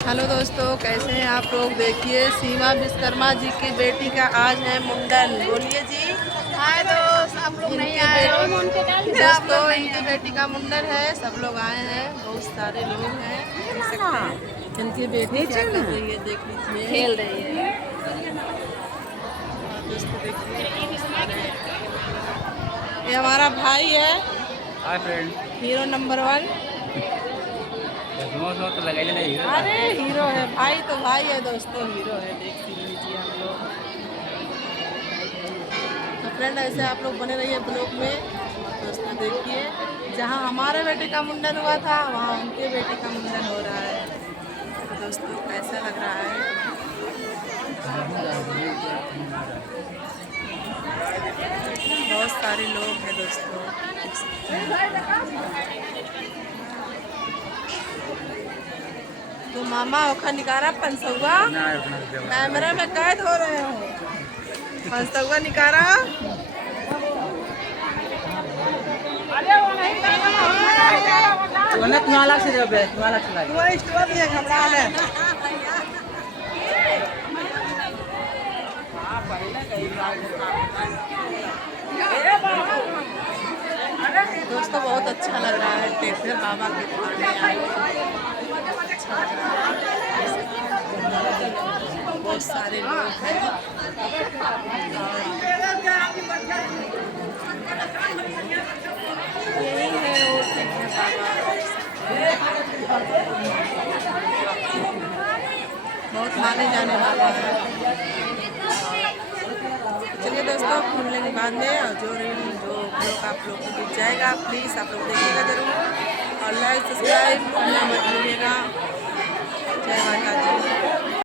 Hello दोस्तों, कैसे हैं आप लोग। देखिए सीमा विश्वकर्मा जी की बेटी का आज है मुंडन। बोलिए जी। हाय दोस्त, आप लोग नहीं आए हो। दोस्तों इनकी बेटी का मुंडन है, सब लोग आए हैं, बहुत सारे लोग हैं। देख सकते हैं इनकी बेटी क्या कर रही है, देख लीजिए। खेल रही है। और दोस्तों देखिए बहुत सारे, ये हमारा भाई है, हाय फ्रेंड। Hero number 1। तो लगा नहीं अरे हीरो है भाई, तो भाई है दोस्तों, हीरो है, देख लीजिए आप लोग। तो फ्रेंड ऐसे आप लोग बने रहिए ब्लॉग में। और दोस्तों देखिए, जहाँ हमारे बेटे का मुंडन हुआ था वहाँ उनके बेटे का मुंडन हो रहा है। तो दोस्तों कैसा लग रहा है। बहुत सारे लोग हैं दोस्तों, देख सकते हैं। तो मामा ओखा निकारा 500 कैमरे में कैद हो रहे हो। 500 निकारा। तुम्हारा अलग से जब तुम्हारा चला तुम्हारी स्टोर भी घबरा है। दोस्तों बहुत अच्छा लग रहा है, टेढ़े बाबा के थाने आए हैं। अच्छा लग रहा है। बहुत सारे लोग हैं और यही है वो टेढ़े बाबा, बहुत माने जाने वाला है। चलिए दोस्तों, मिलने के बाद में और जो ब्लॉग आप लोग को मिल जाएगा, प्लीज़ आप लोग देखिएगा ज़रूर और लाइक सब्सक्राइब करना मत भूलिएगा।